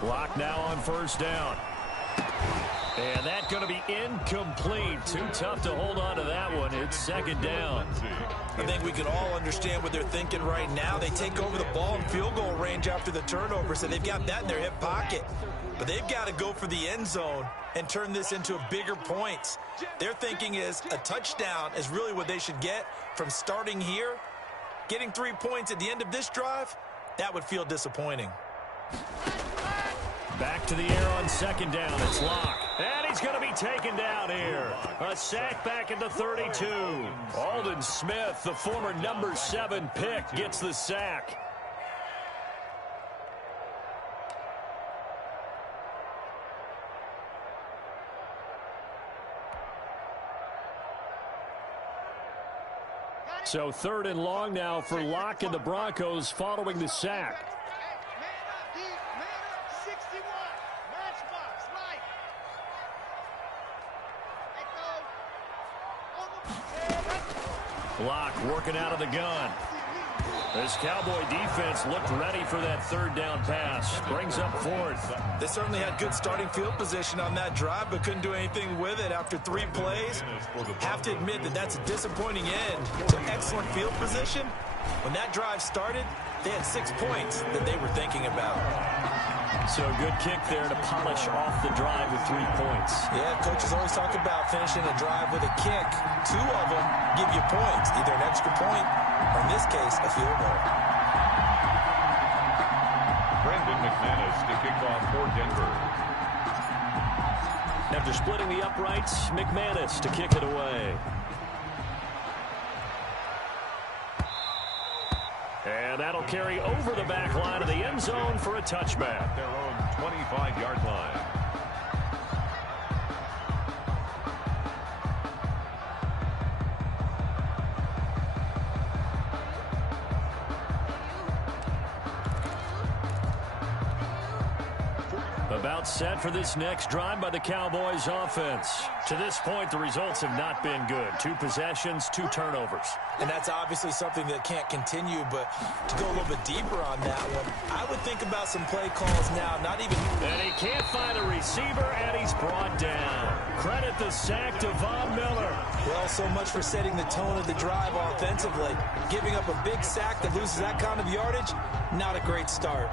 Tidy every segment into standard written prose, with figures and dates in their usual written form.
Clock now on first down. And that's going to be incomplete. Too tough to hold on to that one. It's second down. I think we can all understand what they're thinking right now. They take over the ball in field goal range after the turnover, so they've got that in their hip pocket. But they've got to go for the end zone and turn this into bigger points. Their thinking is a touchdown is really what they should get from starting here. Getting 3 points at the end of this drive, that would feel disappointing. Back to the air on second down. It's Locke. And he's going to be taken down here. A sack back at the 32. Aldon Smith, the former number 7 pick, gets the sack. So third and long now for Locke and the Broncos following the sack. Locke working out of the gun. This Cowboy defense looked ready for that third down pass. Brings up fourth. They certainly had good starting field position on that drive, but couldn't do anything with it after 3 plays. Have to admit that that's a disappointing end to excellent field position. When that drive started, they had 6 points that they were thinking about. So a good kick there to polish off the drive with 3 points. Yeah, coaches always talk about finishing a drive with a kick. 2 of them give you points, either an extra point or, in this case, a field goal. Brandon McManus to kick off for Denver. After splitting the uprights, McManus to kick it away. And that'll carry over the back line of the end zone for a touchback. Their own 25-yard line. About set for this next drive by the Cowboys offense. To this point, the results have not been good. 2 possessions, 2 turnovers. And that's obviously something that can't continue, but to go a little bit deeper on that one, I would think about some play calls now, not even... And he can't find a receiver, and he's brought down. Credit the sack to Von Miller. Well, so much for setting the tone of the drive offensively. Giving up a big sack that loses that kind of yardage, not a great start.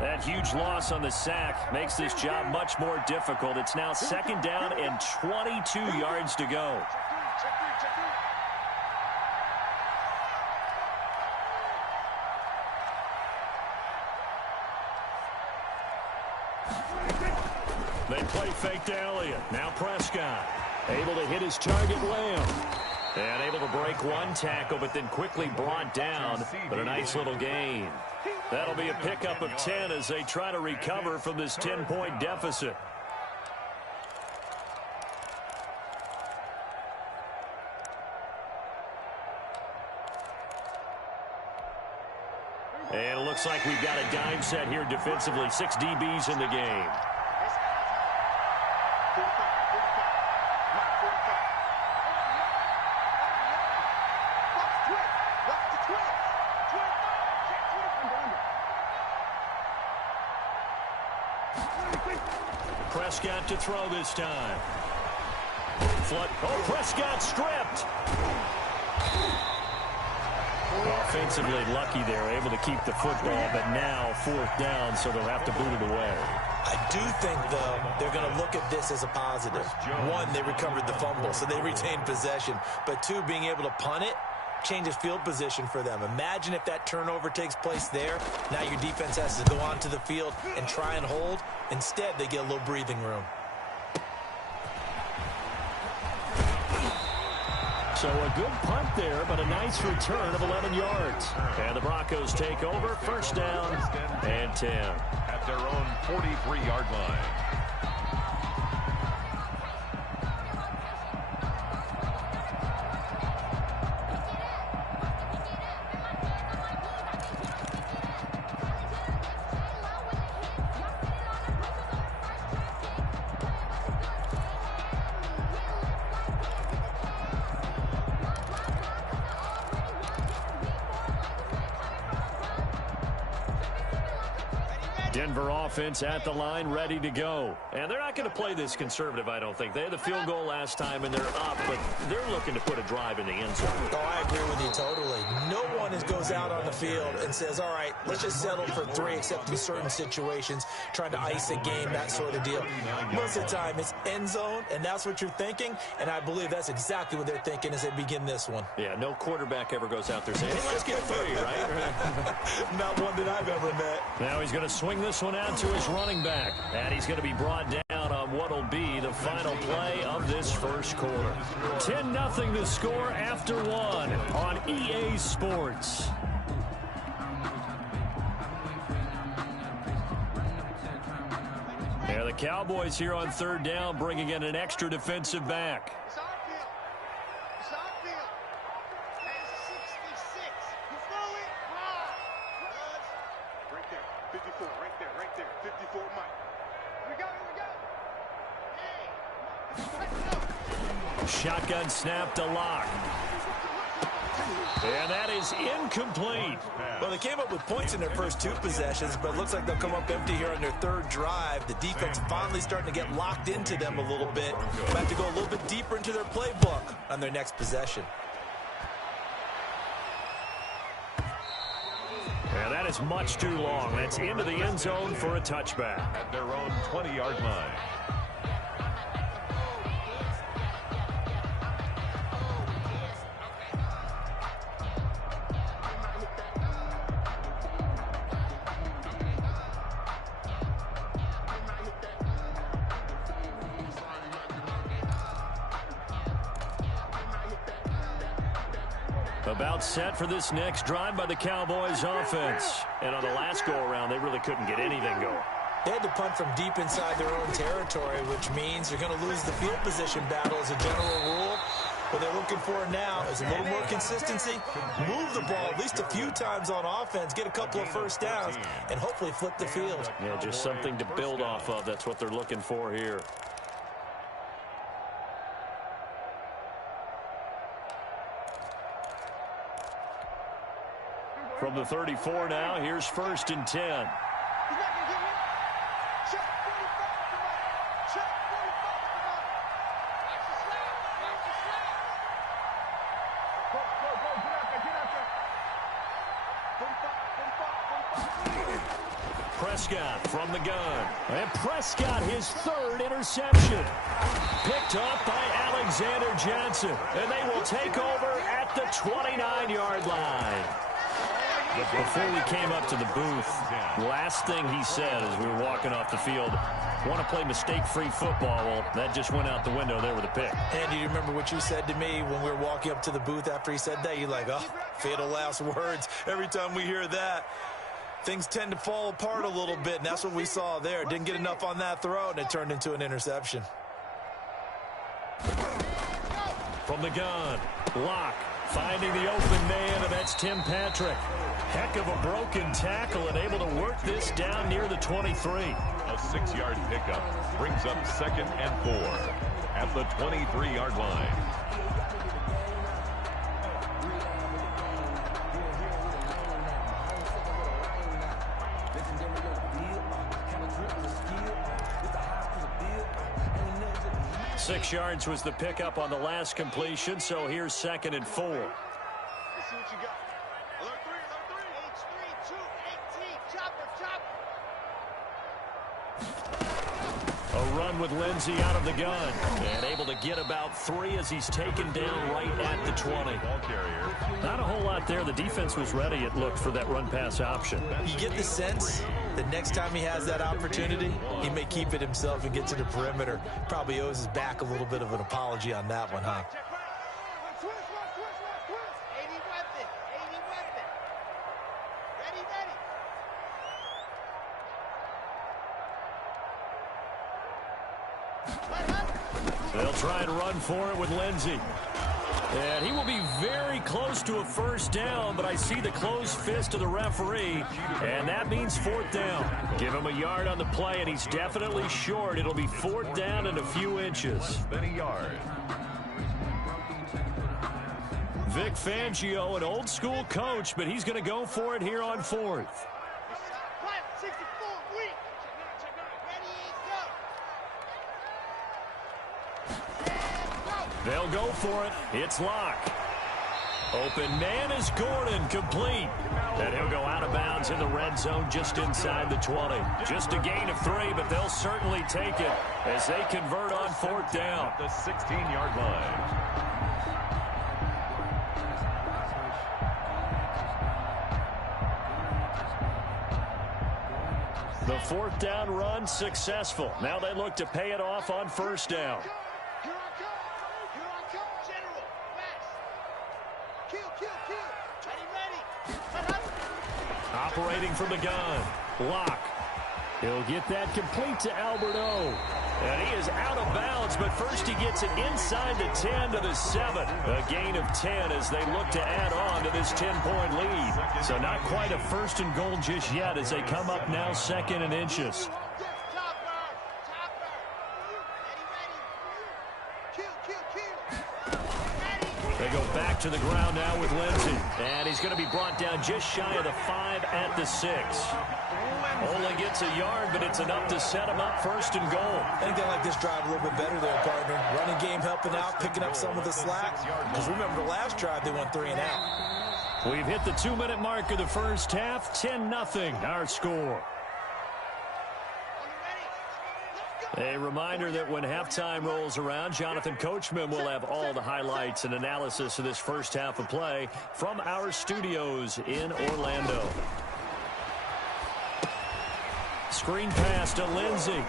That huge loss on the sack makes this job much more difficult. It's now second down and 22 yards to go. They play fake to Elliott. Now Prescott able to hit his target Lamb. And able to break one tackle, but then quickly brought down. But a nice little gain. That'll be a pickup of 10 as they try to recover from this 10-point deficit. And it looks like we've got a dime set here defensively. 6 DBs in the game. Prescott to throw this time. Oh, Prescott stripped. Offensively lucky there, able to keep the football, but now 4th down, so they'll have to boot it away. I do think, though, they're going to look at this as a positive. 1, they recovered the fumble, so they retained possession. But 2, being able to punt it changes field position for them. Imagine if that turnover takes place there. Now your defense has to go onto the field and try and hold. Instead, they get a little breathing room. So a good punt there, but a nice return of 11 yards. And the Broncos take over, first down and 10. At their own 43-yard line. Denver offense at the line, ready to go. And they're not going to play this conservative, I don't think. They had the field goal last time, and they're up, but they're looking to put a drive in the end zone. Oh, I agree with you totally. No one goes out on the field and says, all right, let's just settle for 3, except in certain situations, trying to ice a game, that sort of deal. Most of the time, it's end zone, and that's what you're thinking, and I believe that's exactly what they're thinking as they begin this one. Yeah, no quarterback ever goes out there saying, hey, let's get 3, right? Not one that I've ever met. Now he's going to swing this one out to his running back, and he's going to be brought down on what will be the final play of this first quarter. 10-0 the score after 1 on EA Sports. Yeah, the Cowboys here on 3rd down, bringing in an extra defensive back. Shotgun snap to Locke. And that is incomplete. Well, they came up with points in their first 2 possessions, but it looks like they'll come up empty here on their 3rd drive. The defense finally starting to get locked into them a little bit. They have to go a little bit deeper into their playbook on their next possession. And that is much too long. That's into the end zone for a touchback. At their own 20-yard line. About set for this next drive by the Cowboys offense. And on the last go-around, they really couldn't get anything going. They had to punt from deep inside their own territory, which means they're going to lose the field position battle as a general rule. What they're looking for now is a little more consistency, move the ball at least a few times on offense, get a couple of first downs, and hopefully flip the field. Yeah, just something to build off of. That's what they're looking for here. From the 34 now, here's 1st and 10. Prescott from the gun. And Prescott, his 3rd interception. Picked up by Alexander Johnson. And they will take over at the 29-yard line. Before we came up to the booth, last thing he said as we were walking off the field, want to play mistake-free football. Well, that just went out the window there with a pick. And do you remember what you said to me when we were walking up to the booth after he said that? You're like, oh, fatal last words. Every time we hear that, things tend to fall apart a little bit, and that's what we saw there. Didn't get enough on that throw, and it turned into an interception. From the gun, Locke finding the open man, and that's Tim Patrick. Heck of a broken tackle and able to work this down near the 23. A 6-yard pickup brings up 2nd and 4 at the 23-yard line. Six yards was the pickup on the last completion, so here's 2nd and 4. Let's see what you got. Alert 3, H3, 2, 18, chopper. A run with Lindsey out of the gun. And able to get about 3 as he's taken down right at the 20. Ball carrier. Not a whole lot there. The defense was ready, it looked, for that run-pass option. You get the sense that next time he has that opportunity, he may keep it himself and get to the perimeter. Probably owes his back a little bit of an apology on that one, huh? They'll try and run for it with Lindsey. And he will be very close to a first down, but I see the closed fist of the referee, and that means 4th down. Give him a yard on the play, and he's definitely short. It'll be 4th down and a few inches. Then a yard. Vic Fangio, an old-school coach, but he's going to go for it here on 4th. 64 weeks. They'll go for it. It's Locke. Open man is Gordon, complete. And he'll go out of bounds in the red zone just inside the 20. Just a gain of 3, but they'll certainly take it as they convert on 4th down. At the 16-yard line. The 4th down run successful. Now they look to pay it off on 1st down. Operating from the gun. Locke. He'll get that complete to Alberto. And he is out of bounds, but first he gets it inside the 10 to the 7. A gain of 10 as they look to add on to this 10-point lead. So not quite a 1st and goal just yet as they come up now 2nd and inches. They go back to the ground now with Lindsey. And he's going to be brought down just shy of the 5 at the 6. Only gets a yard, but it's enough to set him up 1st and goal. I think they like this drive a little bit better there, partner. Running game helping out, picking up some of the slack. Because remember, the last drive they went 3 and out. We've hit the 2-minute mark of the first half. 10-0 our score. A reminder that when halftime rolls around, Jonathan Coachman will have all the highlights and analysis of this first half of play from our studios in Orlando. Screen pass to Lindsey.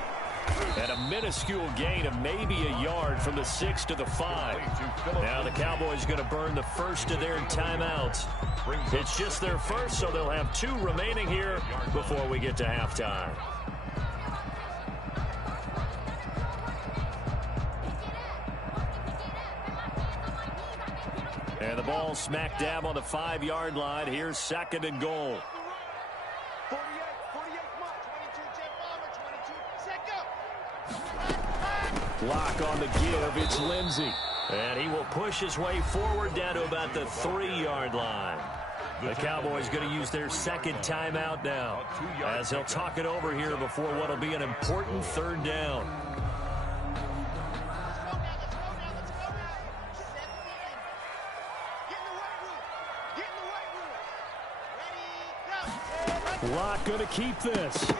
And a minuscule gain of maybe a yard from the 6 to the 5. Now the Cowboys going to burn the first of their timeouts. It's just their first, so they'll have 2 remaining here before we get to halftime. And the ball smack dab on the 5-yard line. Here's 2nd and goal. Locke on the give. It's Lindsey. And he will push his way forward down to about the 3-yard line. The Cowboys going to use their 2nd timeout now as they'll talk it over here before what will be an important 3rd down. Locke going to keep this.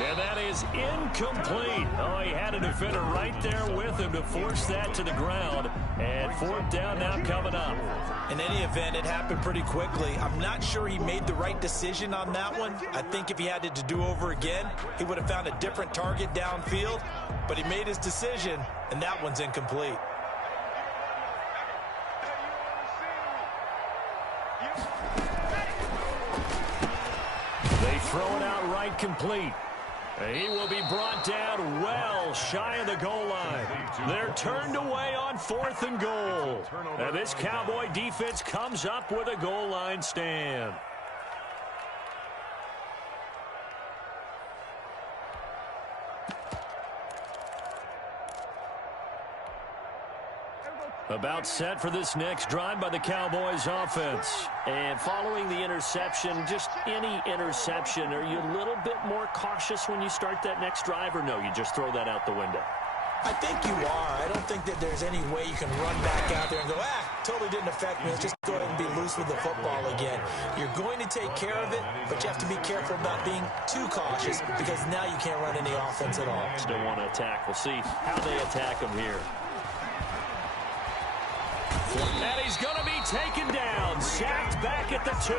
And that is incomplete. Oh, he had a defender right there with him to force that to the ground. And 4th down now coming up. In any event, it happened pretty quickly. I'm not sure he made the right decision on that one. I think if he had it to do over again, he would have found a different target downfield. But he made his decision, and that one's incomplete. They throw it out right complete. He will be brought down well shy of the goal line. They're turned away on 4th and goal. And this Cowboy defense comes up with a goal line stand. About set for this next drive by the Cowboys offense. And following the interception, just any interception, are you a little bit more cautious when you start that next drive, or no, you just throw that out the window? I think you are. I don't think that there's any way you can run back out there and go, totally didn't affect me. Let's just go ahead and be loose with the football again. You're going to take care of it, but you have to be careful about being too cautious because now you can't run any offense at all. Still want to attack. We'll see how they attack them here. And he's going to be taken down, sacked back at the 2.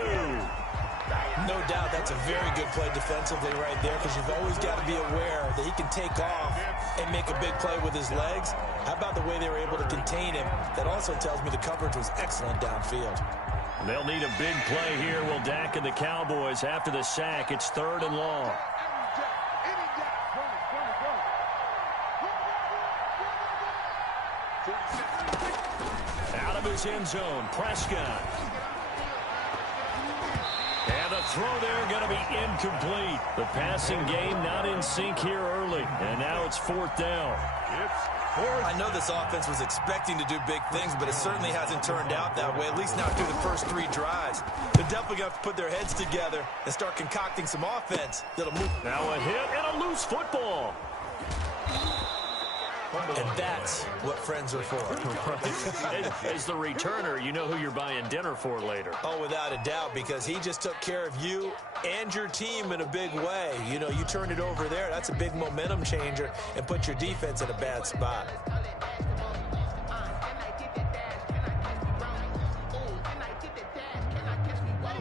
No doubt that's a very good play defensively right there because you've always got to be aware that he can take off and make a big play with his legs. How about the way they were able to contain him? That also tells me the coverage was excellent downfield. They'll need a big play here, will Dak and the Cowboys. After the sack, it's 3rd and long. Out of his end zone, Prescott. And the throw there going to be incomplete. The passing game not in sync here early. And now it's 4th down. I know this offense was expecting to do big things, but it certainly hasn't turned out that way, at least not through the first 3 drives. They're definitely going to have to put their heads together and start concocting some offense that'll move. Now a hit and a loose football. And that's what friends are for. As the returner, you know who you're buying dinner for later. Oh, without a doubt, because he just took care of you and your team in a big way. You know, you turned it over there. That's a big momentum changer and put your defense in a bad spot.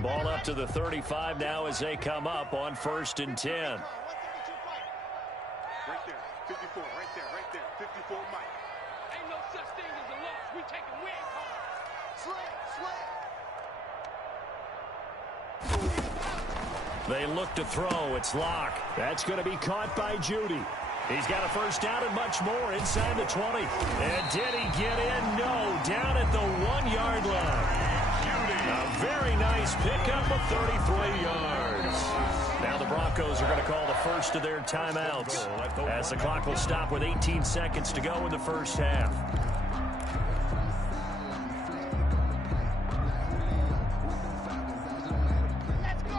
Ball up to the 35 now as they come up on 1st and 10. Right there, 54, right there, 54, Mike. Ain't no such thing as a loss. We taking win calls. They look to throw. It's Locke. That's going to be caught by Judy. He's got a first down and much more inside the 20. And did he get in? No. Down at the 1-yard line. A very nice pickup of 33 yards. Now the Broncos are going to call the first of their timeouts as the clock will stop with 18 seconds to go in the first half.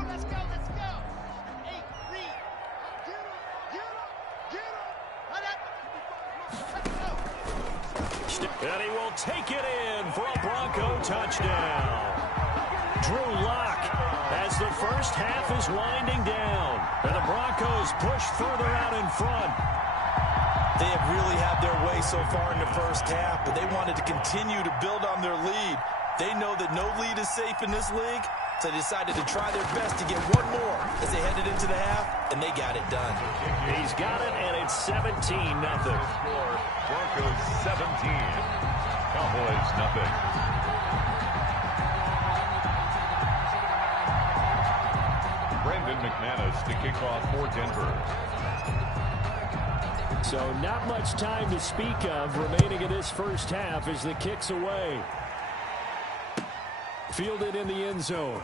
Let's go. 8, read. Get him. And he will take it in for a Bronco touchdown. Drew Lock as the first half is winding down. And the Broncos push further out in front. They have really had their way so far in the first half, but they wanted to continue to build on their lead. They know that no lead is safe in this league, so they decided to try their best to get one more as they headed into the half, and they got it done. He's got it, and it's 17-0. Broncos 17. Cowboys nothing. Brandon McManus to kick off for Denver. So not much time to speak of remaining in this first half as the kick's away. Fielded in the end zone.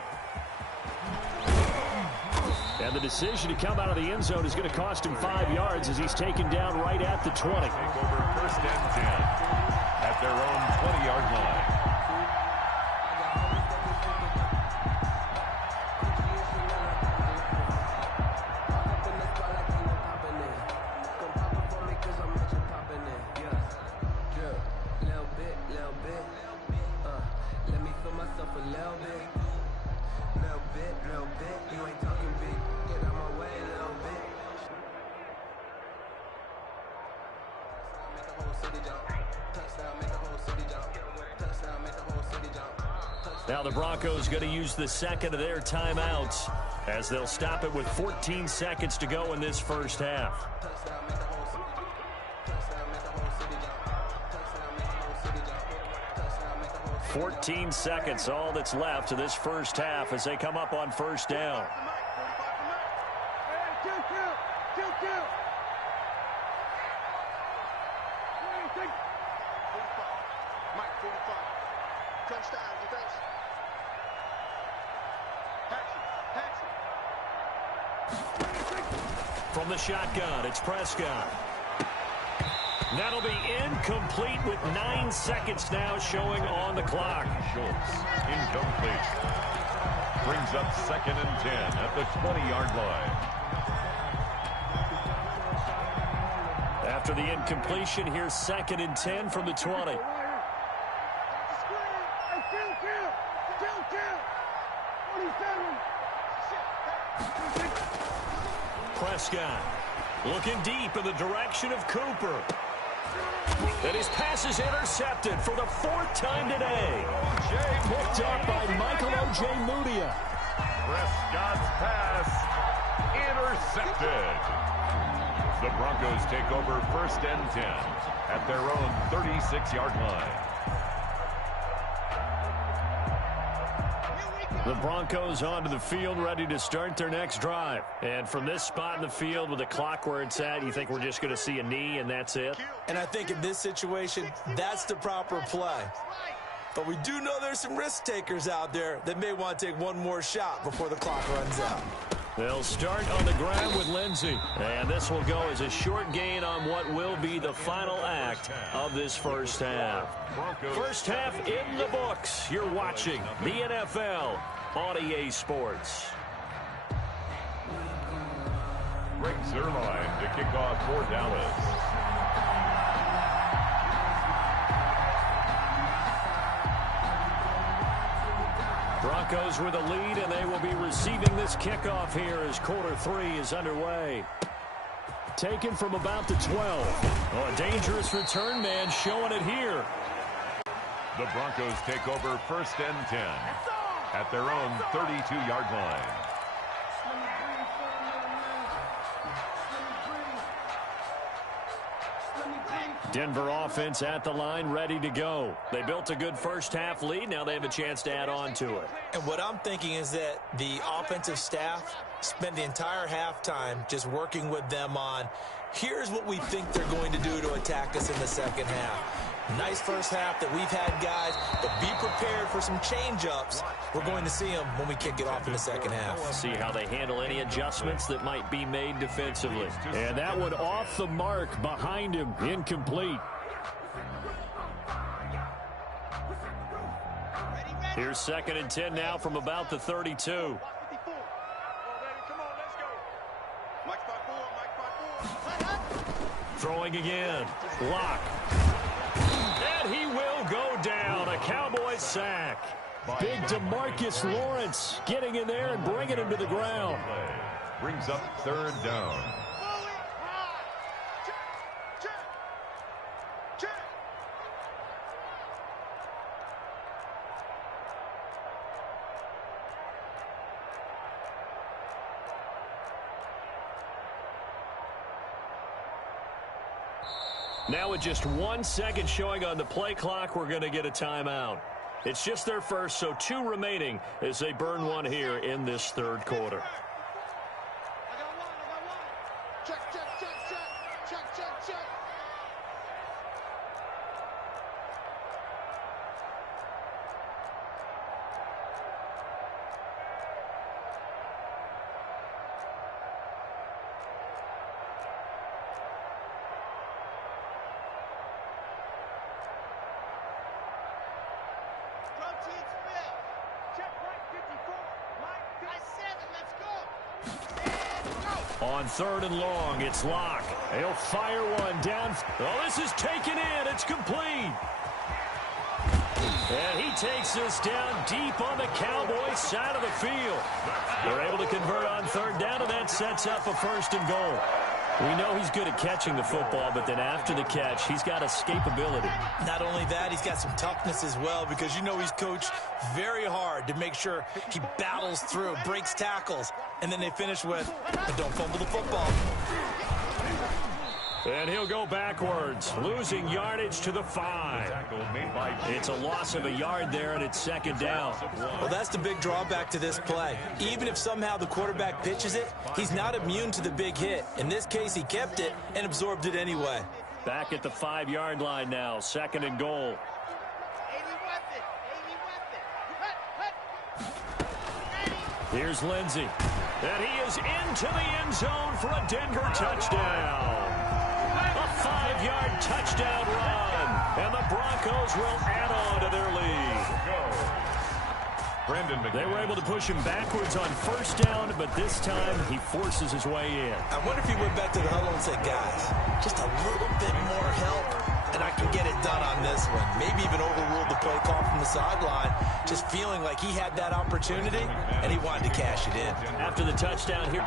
And the decision to come out of the end zone is going to cost him 5 yards as he's taken down right at the 20. Take over 1st and 10 at their own 20-yard line. Now the Broncos going to use the second of their timeouts as they'll stop it with 14 seconds to go in this first half. "14 seconds, all that's left to this first half as they come up on first down. Mike, 45. Touchdown, defense. From the shotgun, it's Prescott. That'll be incomplete with 9 seconds now showing on the clock. Schultz, incomplete. Brings up 2nd and 10 at the 20-yard line. After the incompletion, here's 2nd and 10 from the 20. Prescott looking deep in the direction of Cooper. And his pass is intercepted for the 4th time today. Picked up by Michael Ojemudia. Prescott's pass intercepted. The Broncos take over 1st and 10 at their own 36-yard line. The Broncos onto the field, ready to start their next drive. And from this spot in the field with the clock where it's at, you think we're just going to see a knee and that's it? And I think in this situation, that's the proper play. But we do know there's some risk takers out there that may want to take one more shot before the clock runs out. They'll start on the ground with Lindsey. And this will go as a short gain on what will be the final act of this first half. First half in the books. You're watching the NFL on EA Sports. Greg Zuerlein to kick off for Dallas. Broncos with a lead, and they will be receiving this kickoff here as quarter 3 is underway. Taken from about the 12. Oh, a dangerous return man showing it here. The Broncos take over 1st and 10 at their own 32-yard line. Denver offense at the line, ready to go. They built a good first-half lead. Now they have a chance to add on to it. And what I'm thinking is that the offensive staff spent the entire halftime just working with them on, here's what we think they're going to do to attack us in the second half. Nice first half that we've had, guys, but be prepared for some change-ups. We're going to see them when we kick it off in the second half. See how they handle any adjustments that might be made defensively. And that one off the mark behind him, incomplete. Here's 2nd and 10 now from about the 32. Throwing again. Lock. And he will go down. A Cowboys sack. Big DeMarcus Lawrence getting in there and bringing him to the ground. Brings up 3rd down. Now with just 1 second showing on the play clock, we're going to get a timeout. It's just their first, so 2 remaining as they burn one here in this 3rd quarter. On 3rd and long, it's Lock. He'll fire one down. Oh, this is taken in. It's complete. And he takes this down deep on the Cowboys side of the field. They're able to convert on 3rd down, and that sets up a 1st and goal. We know he's good at catching the football, but then after the catch, he's got escapability. Not only that, he's got some toughness as well, because you know he's coached very hard to make sure he battles through, breaks tackles, and then they finish with, and don't fumble the football. And he'll go backwards, losing yardage to the 5. It's a loss of a yard there, and it's 2nd down. Well, that's the big drawback to this play. Even if somehow the quarterback pitches it, he's not immune to the big hit. In this case, he kept it and absorbed it anyway. Back at the 5-yard line now, 2nd and goal. Here's Lindsey. And he is into the end zone for a Denver touchdown. A 5-yard touchdown run. And the Broncos will add on to their lead. They were able to him backwards on 1st down, but this time he forces his way in. I wonder if he went back to the huddle and said, guys, just a little bit more help, and I can get it done on this one. Maybe even overruled the play call from the sideline, just feeling like he had that opportunity, and he wanted to cash it in. After the touchdown here.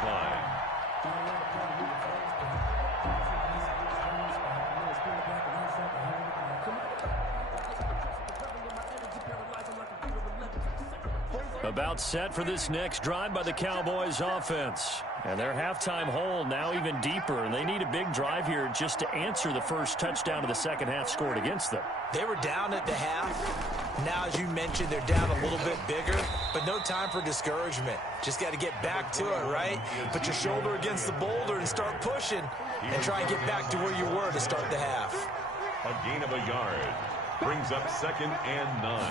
About set for this next drive by the Cowboys offense. And their halftime hole now even deeper. And they need a big drive here just to answer the first touchdown of the second half scored against them. They were down at the half. Now, as you mentioned, they're down a little bit bigger, but no time for discouragement. Just got to get back to it, right? Put your shoulder against the boulder and start pushing and try and get back to where you were to start the half. A gain of a yard. Brings up 2nd and 9.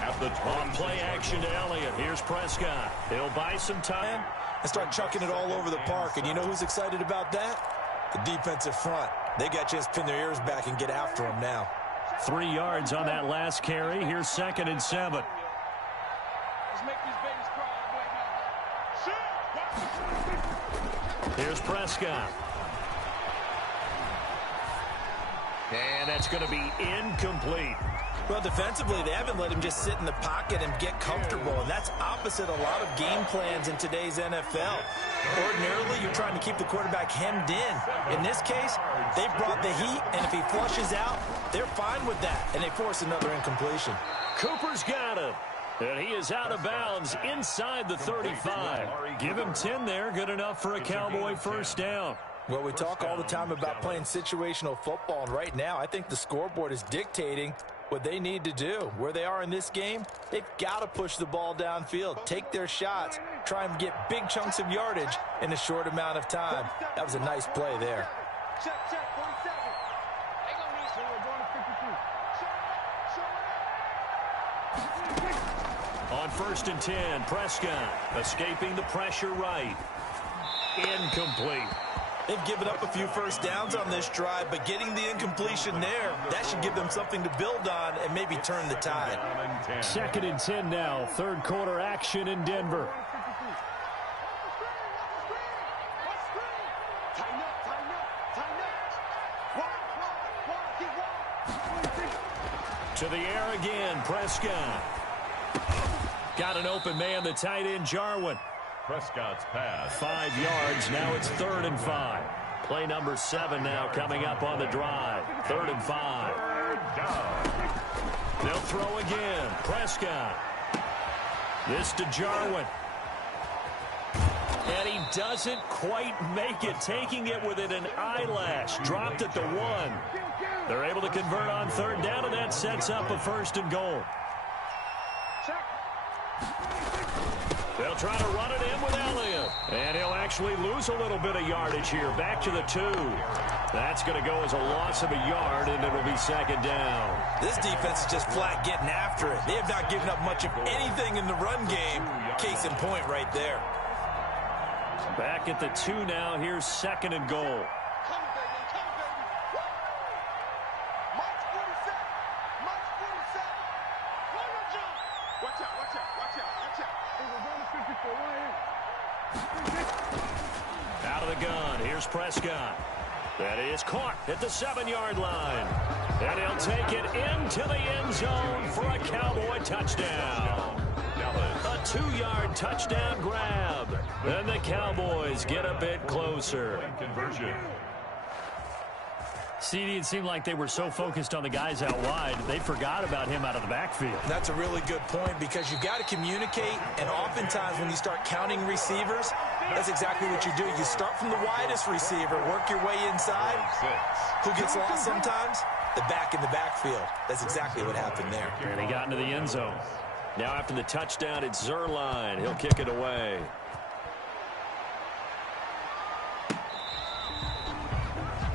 At the 20. Play action to Elliott. Here's Prescott. He'll buy some time. And start chucking it all over the park. And you know who's excited about that? The defensive front. They got to just pin their ears back and get after him now. 3 yards on that last carry. Here's 2nd and 7. Let's make these babies cry. Here's Prescott. And that's going to be incomplete. Well, defensively, they haven't let him just sit in the pocket and get comfortable, and that's opposite a lot of game plans in today's NFL. Ordinarily, you're trying to keep the quarterback hemmed in. In this case, they brought the heat, and if he flushes out, they're fine with that, and they force another incompletion. Cooper's got him. And he is out of bounds inside the 35. Give him 10 there. Good enough for a Cowboy first down. Well, we talk all the time about playing situational football, and right now I think the scoreboard is dictating what they need to do. Where they are in this game, they've got to push the ball downfield, take their shots, try and get big chunks of yardage in a short amount of time. That was a nice play there. Check, 47. Hang on, Nick. So we're going to 52. On 1st and 10, Prescott escaping the pressure right. Incomplete. They've given up a few first downs on this drive, but getting the incompletion there, that should give them something to build on and maybe turn the tide. 2nd and 10 now. Third quarter action in Denver. To the air again, Prescott. Got an open man, the tight end, Jarwin. Prescott's pass. 5 yards, now it's 3rd and 5. Play number 7 now coming up on the drive. 3rd and 5. They'll throw again. Prescott. This to Jarwin. And he doesn't quite make it, taking it within an eyelash. Dropped at the 1. They're able to convert on 3rd down, and that sets up a 1st and goal. They'll try to run it in with Elliott. And he'll actually lose a little bit of yardage here. Back to the 2. That's going to go as a loss of a yard, and it'll be 2nd down. This defense is just flat getting after it. They have not given up much of anything in the run game. Case in point right there. Back at the 2 now. Here's 2nd and goal. Out of the gun, here's Prescott. That is caught at the 7-yard line. And he'll take it into the end zone for a Cowboy touchdown. A 2-yard touchdown grab. And the Cowboys get a bit closer. Conversion. CD, it seemed like they were so focused on the guys out wide, they forgot about him out of the backfield. That's a really good point because you've got to communicate, and oftentimes when you start counting receivers, that's exactly what you do. You start from the widest receiver, work your way inside. Who gets lost sometimes? The back in the backfield. That's exactly what happened there. And he got into the end zone. Now after the touchdown, it's Zerline. He'll kick it away.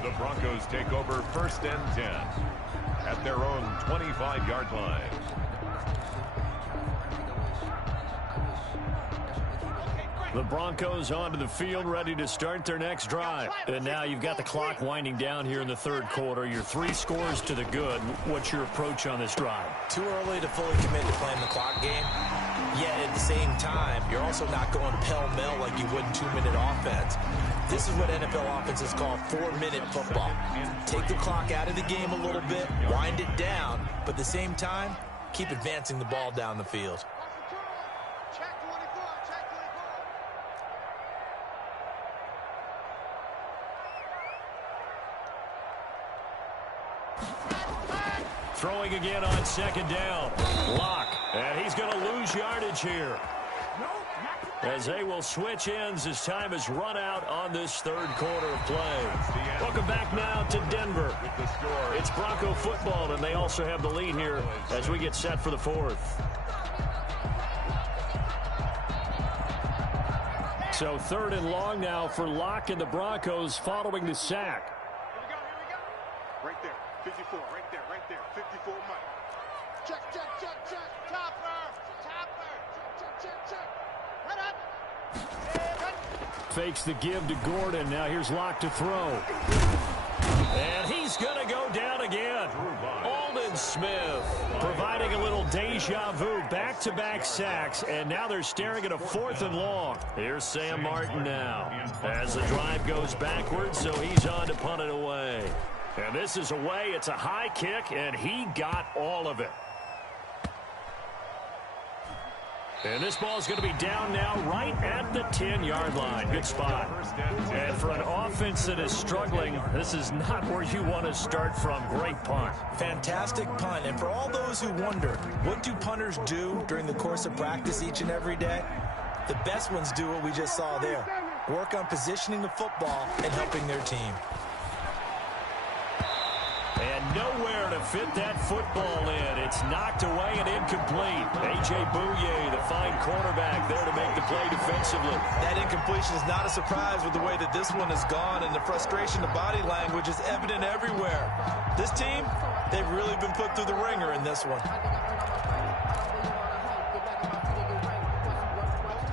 The Broncos take over 1st and 10 at their own 25-yard line. The Broncos onto the field, ready to start their next drive. And now you've got the clock winding down here in the 3rd quarter. Your 3 scores to the good. What's your approach on this drive? Too early to fully commit to playing the clock game. Yet at the same time, you're also not going pell-mell like you would in 2-minute offense. This is what NFL offenses call 4-minute football. Take the clock out of the game a little bit, wind it down, but at the same time, keep advancing the ball down the field. Throwing again on 2nd down. Lock. And he's going to lose yardage here. As they will switch ends as time is run out on this 3rd quarter of play. Welcome back now to Denver. It's Bronco football, and they also have the lead here as we get set for the 4th. So 3rd and long now for Locke and the Broncos following the sack. Here we go. Right there. 54. Right there. 54 Mike. Check. Topper. Head up. Fakes the give to Gordon. Now here's Locke to throw. And he's going to go down again. Aldon Smith providing a little deja vu. Back-to-back sacks. And now they're staring at a 4th and long. Here's Sam Martin now. As the drive goes backwards, so he's on to punt it away. And this is away. It's a high kick, and he got all of it. And this ball is going to be down now right at the 10-yard line. Good spot. And for an offense that is struggling, this is not where you want to start from. Great punt. Fantastic punt. And for all those who wonder, what do punters do during the course of practice each and every day? The best ones do what we just saw there. Work on positioning the football and helping their team. And nowhere to fit that football in. It's knocked away and incomplete. A.J. Bouye, the fine cornerback, there to make the play defensively. That incompletion is not a surprise with the way that this one has gone, and the frustration, the body language is evident everywhere. This team, they've really been put through the ringer in this one.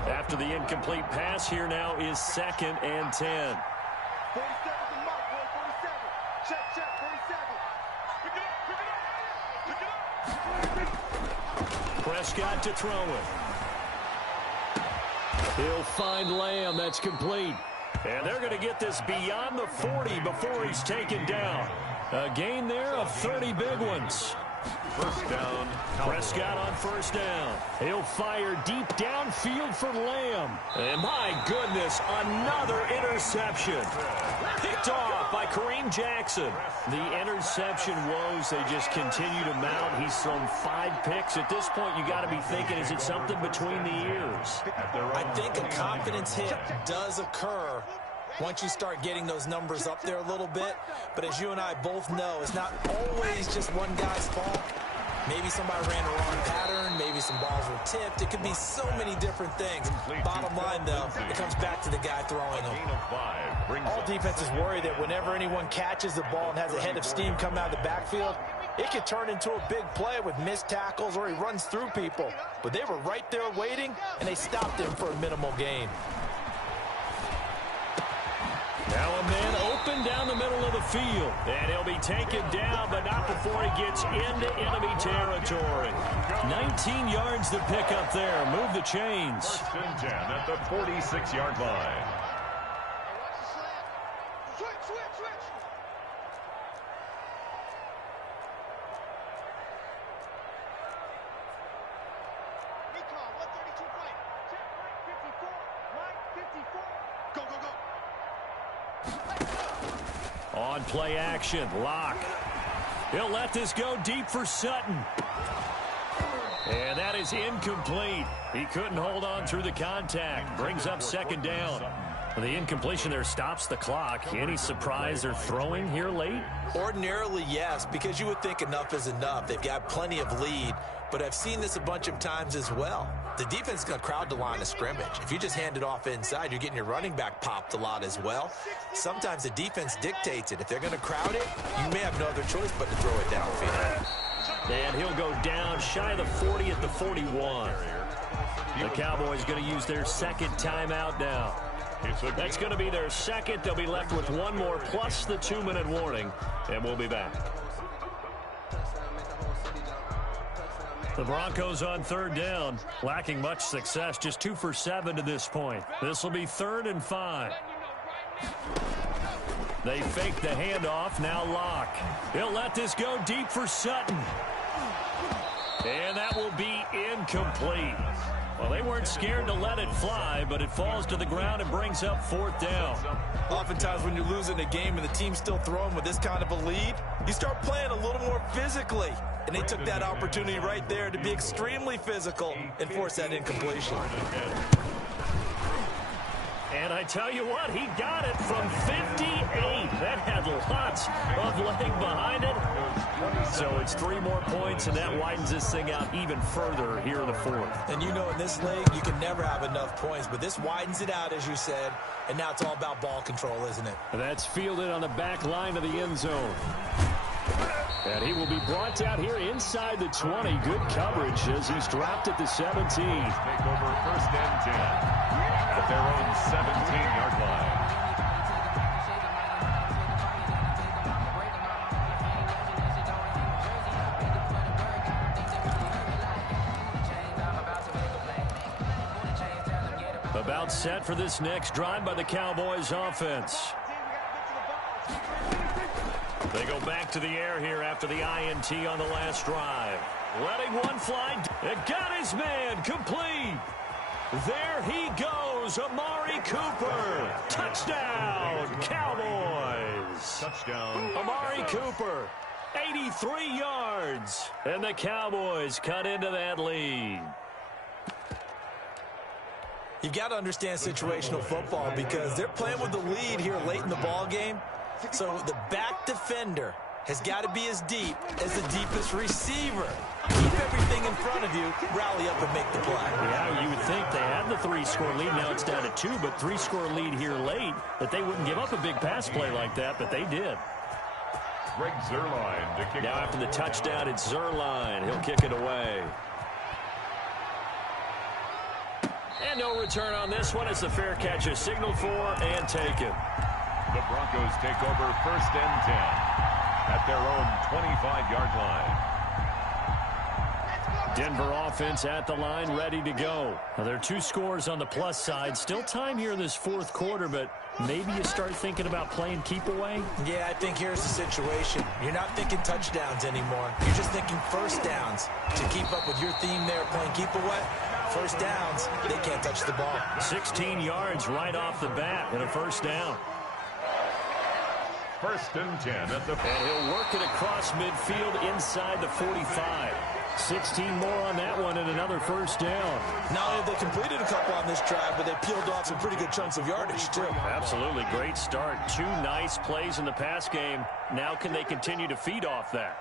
After the incomplete pass, here now is 2nd and 10. 47 to mark, boy, 47. Check, 47. Pick it up. Prescott to throw it. He'll find Lamb. That's complete. And they're going to get this beyond the 40 before he's taken down. A gain there of 30 big ones. First down. Prescott on first down. He'll fire deep downfield for Lamb. And my goodness, another interception. Picked off by Kareem Jackson. The interception woes, they just continue to mount. He's thrown 5 picks. At this point, you got to be thinking, is it something between the ears? I think a confidence hit does occur once you start getting those numbers up there a little bit. But as you and I both know, it's not always just one guy's fault. Maybe somebody ran a wrong pattern. Maybe some balls were tipped. It could be so many different things. Bottom line, though, it comes back to the guy throwing them. All defenses worry that whenever anyone catches the ball and has a head of steam come out of the backfield, it could turn into a big play with missed tackles or he runs through people. But they were right there waiting, and they stopped him for a minimal gain. Now a man open down the middle of the field. And he'll be taken down, but not before he gets into enemy territory. 19 yards to pick up there. Move the chains. First and 10 at the 46-yard line. Switch. Recon, 132 fight. Check, Mike 54. Go. On play action, Locke. He'll let this go deep for Sutton. And that is incomplete. He couldn't hold on through the contact. Brings up 2nd down. The incompletion there stops the clock. Any surprise they're throwing here late? Ordinarily, yes, because you would think enough is enough. They've got plenty of lead, but I've seen this a bunch of times as well. The defense is going to crowd the line of scrimmage. If you just hand it off inside, you're getting your running back popped a lot as well. Sometimes the defense dictates it. If they're going to crowd it, you may have no other choice but to throw it downfield. And he'll go down shy of the 40 at the 41. The Cowboys going to use their 2nd timeout now. That's going to be their 2nd. They'll be left with 1 more plus the 2-minute warning, and we'll be back. The Broncos on 3rd down, lacking much success, just 2 for 7 to this point. This will be 3rd and 5. They fake the handoff, now Locke. He'll let this go deep for Sutton. And that will be incomplete. Well, they weren't scared to let it fly, but it falls to the ground and brings up 4th down. Oftentimes when you're losing a game and the team's still throwing with this kind of a lead, you start playing a little more physically. And they took that opportunity right there to be extremely physical and force that incompletion. And I tell you what, he got it from 58. That had lots of leg behind it. So it's 3 more points, and that widens this thing out even further here in the 4th. And you know, in this league, you can never have enough points, but this widens it out, as you said, and now it's all about ball control, isn't it? And that's fielded on the back line of the end zone. And he will be brought down here inside the 20. Good coverage as he's dropped at the 17. Take over 1st and 10 at their own 17-yard line. About set for this next drive by the Cowboys offense. They go back to the air here after the INT on the last drive. Letting one fly. It got his man complete. There he goes, Amari Cooper. Touchdown, Cowboys. Touchdown. Amari Cooper, 83 yards. And the Cowboys cut into that lead. You've got to understand situational football because they're playing with the lead here late in the ball game. So the back defender has got to be as deep as the deepest receiver. Keep everything in front of you, rally up and make the play. Yeah, you would think they had the 3-score lead. Now it's down to 2, but 3-score lead here late, that they wouldn't give up a big pass play like that, but they did. Greg Zuerlein to kick. Now after the touchdown, it's Zuerlein. He'll kick it away. And no return on this one. It's a fair catch is signaled for and taken. The Broncos take over 1st and 10 at their own 25-yard line. Denver offense at the line, ready to go. Now, there are 2 scores on the plus side. Still time here in this 4th quarter, but maybe you start thinking about playing keep away? Yeah, I think here's the situation. You're not thinking touchdowns anymore. You're just thinking first downs. To keep up with your theme there, playing keep away, first downs, they can't touch the ball. 16 yards right off the bat and a first down. 1st and 10 at the... And he'll work it across midfield inside the 45. 16 more on that one and another first down. Not only have they completed a couple on this drive, but they peeled off some pretty good chunks of yardage, too. Absolutely. Great start. 2 nice plays in the pass game. Now can they continue to feed off that?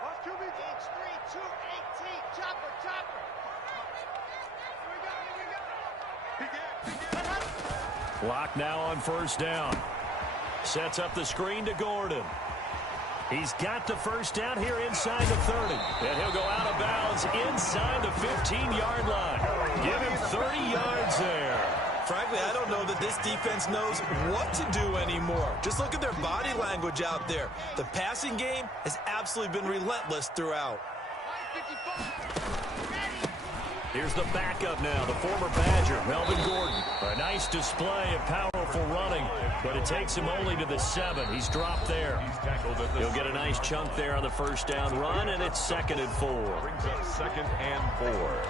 Lock now on first down. Sets up the screen to Gordon. He's got the first down here inside the 30. And he'll go out of bounds inside the 15-yard line. Give him 30 yards there. Frankly, I don't know that this defense knows what to do anymore. Just look at their body language out there. The passing game has absolutely been relentless throughout. Here's the backup now, the former Badger, Melvin Gordon. A nice display of powerful running, but it takes him only to the 7. He's dropped there. He'll get a nice chunk there on the first down run, and it's 2nd and 4. Brings up 2nd and 4.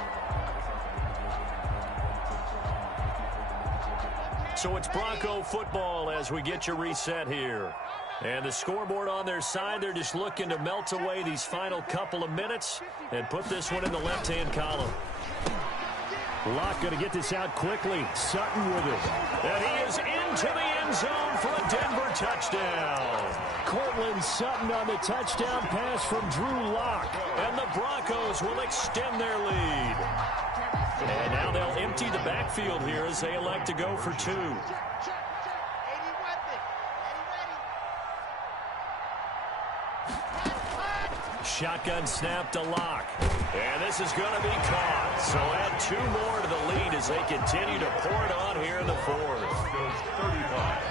So it's Bronco football as we get you reset here. And the scoreboard on their side, they're just looking to melt away these final couple of minutes and put this one in the left-hand column. Locke going to get this out quickly. Sutton with it. And he is into the end zone for a Denver touchdown. Cortland Sutton on the touchdown pass from Drew Locke. And the Broncos will extend their lead. And now they'll empty the backfield here as they elect to go for 2. Shotgun snap to Locke. And this is going to be caught. So add 2 more to the lead as they continue to pour it on here in the 4th. Goes 35.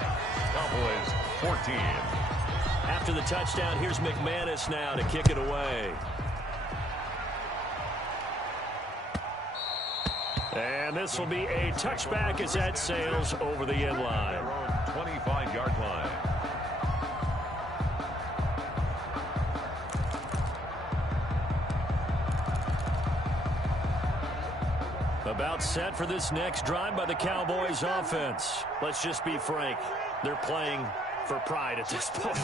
Cowboys 14. After the touchdown, here's McManus now to kick it away. And this will be a touchback as that sails over the end line. 25-yard line. About set for this next drive by the Cowboys offense. Let's just be frank. They're playing for pride at this point.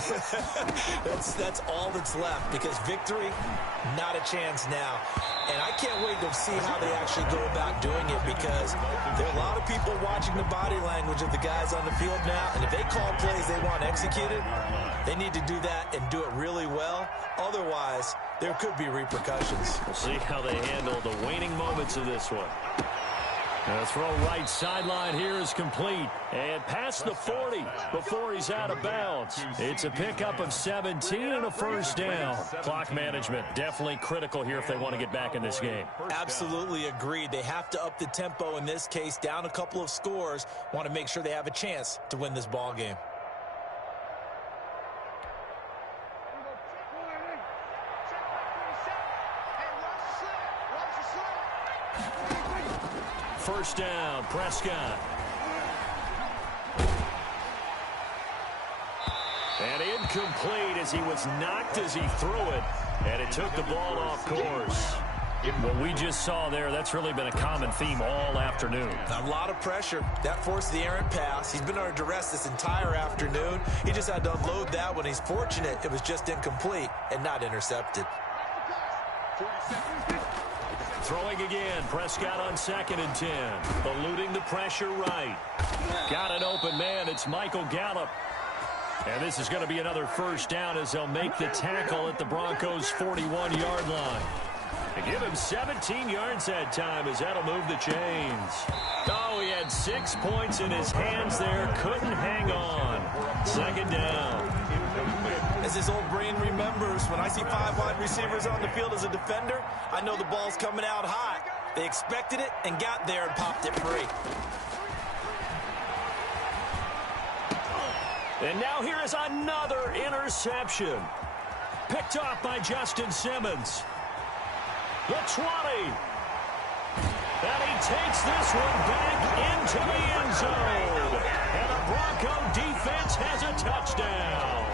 That's all that's left because victory, not a chance now. And I can't wait to see how they actually go about doing it because there are a lot of people watching the body language of the guys on the field now. And if they call plays they want executed, they need to do that and do it really well. Otherwise, there could be repercussions. We'll see how they handle the waning moments of this one. The throw right sideline here is complete. And past the 40 before he's out of bounds. It's a pickup of 17 and a first down. Clock management definitely critical here if they want to get back in this game. Absolutely agreed. They have to up the tempo in this case, down a couple of scores. Want to make sure they have a chance to win this ball game. First down, Prescott. And incomplete as he was knocked as he threw it. And it took the ball off course. What we just saw there, that's really been a common theme all afternoon. A lot of pressure. That forced the errant pass. He's been under duress this entire afternoon. He just had to unload that one. He's fortunate it was just incomplete and not intercepted. Throwing again. Prescott on 2nd and 10. Eluding the pressure right. Got an open man. It's Michael Gallup. And this is going to be another first down as they'll make the tackle at the Broncos' 41-yard line. They give him 17 yards that time as that'll move the chains. Oh, he had 6 points in his hands there. Couldn't hang on. 2nd down. As his old brain remembers, when I see 5 wide receivers on the field as a defender, I know the ball's coming out hot. They expected it and got there and popped it free. And now here is another interception. Picked off by Justin Simmons. The 20. And he takes this one back into the end zone. And the Bronco defense has a touchdown.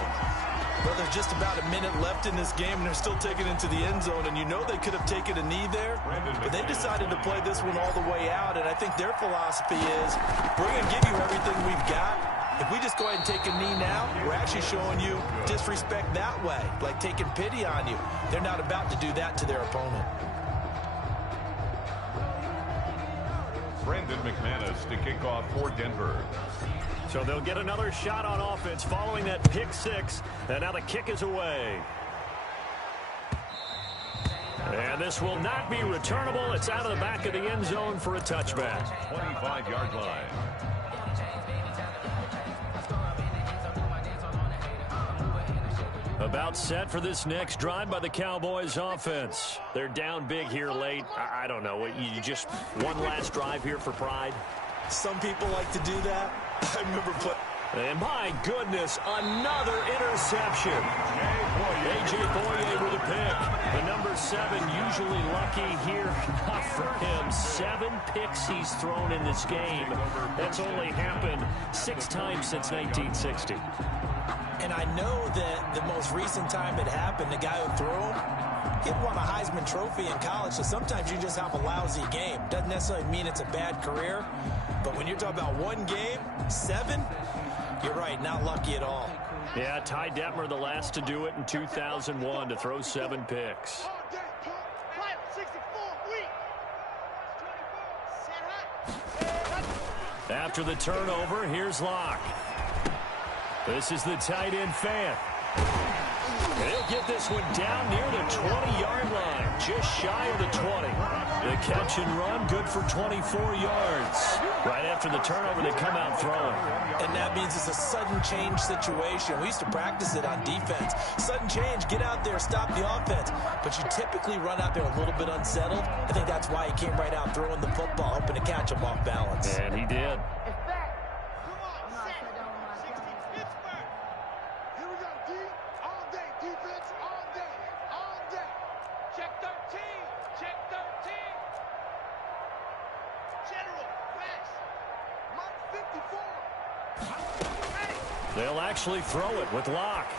Well, there's just about a minute left in this game, and they're still taking it into the end zone. And you know they could have taken a knee there, but they decided to play this one all the way out. And I think their philosophy is, we're going to give you everything we've got. If we just go ahead and take a knee now, we're actually showing you disrespect that way, like taking pity on you. They're not about to do that to their opponent. Brandon McManus to kick off for Denver. So they'll get another shot on offense following that pick 6, and now the kick is away. And this will not be returnable. It's out of the back of the end zone for a touchback. 25-yard line. About set for this next drive by the Cowboys offense. They're down big here late. I don't know. You just one last drive here for pride? Some people like to do that. I remember playing. And my goodness, another interception. A.J. Boye with a pick. The number 7 usually lucky here. Not for him. 7 picks he's thrown in this game. That's only happened 6 times since 1960. And I know that the most recent time it happened, the guy who threw him, he won a Heisman Trophy in college, so sometimes you just have a lousy game. Doesn't necessarily mean it's a bad career, but when you're talking about one game, 7, you're right, not lucky at all. Yeah, Ty Detmer, the last to do it in 2001, to throw 7 picks. After the turnover, here's Locke. This is the tight end fan. They'll get this one down near the 20-yard line, just shy of the 20. The catch and run, good for 24 yards. Right after the turnover, they come out throwing. And that means it's a sudden change situation. We used to practice it on defense. Sudden change, get out there, stop the offense. But you typically run out there a little bit unsettled. I think that's why he came right out throwing the football, hoping to catch him off balance. And he did. They'll actually throw it with Locke.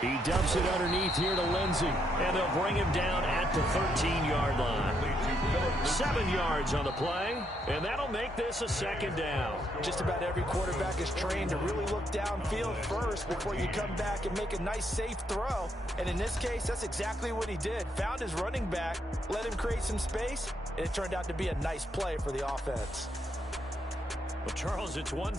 He dumps it underneath here to Lindsey, and they'll bring him down at the 13-yard line. 7 yards on the play, and that'll make this a 2nd down. Just about every quarterback is trained to really look downfield first before you come back and make a nice, safe throw. And in this case, that's exactly what he did. Found his running back, let him create some space, and it turned out to be a nice play for the offense. Well, Charles, it's one.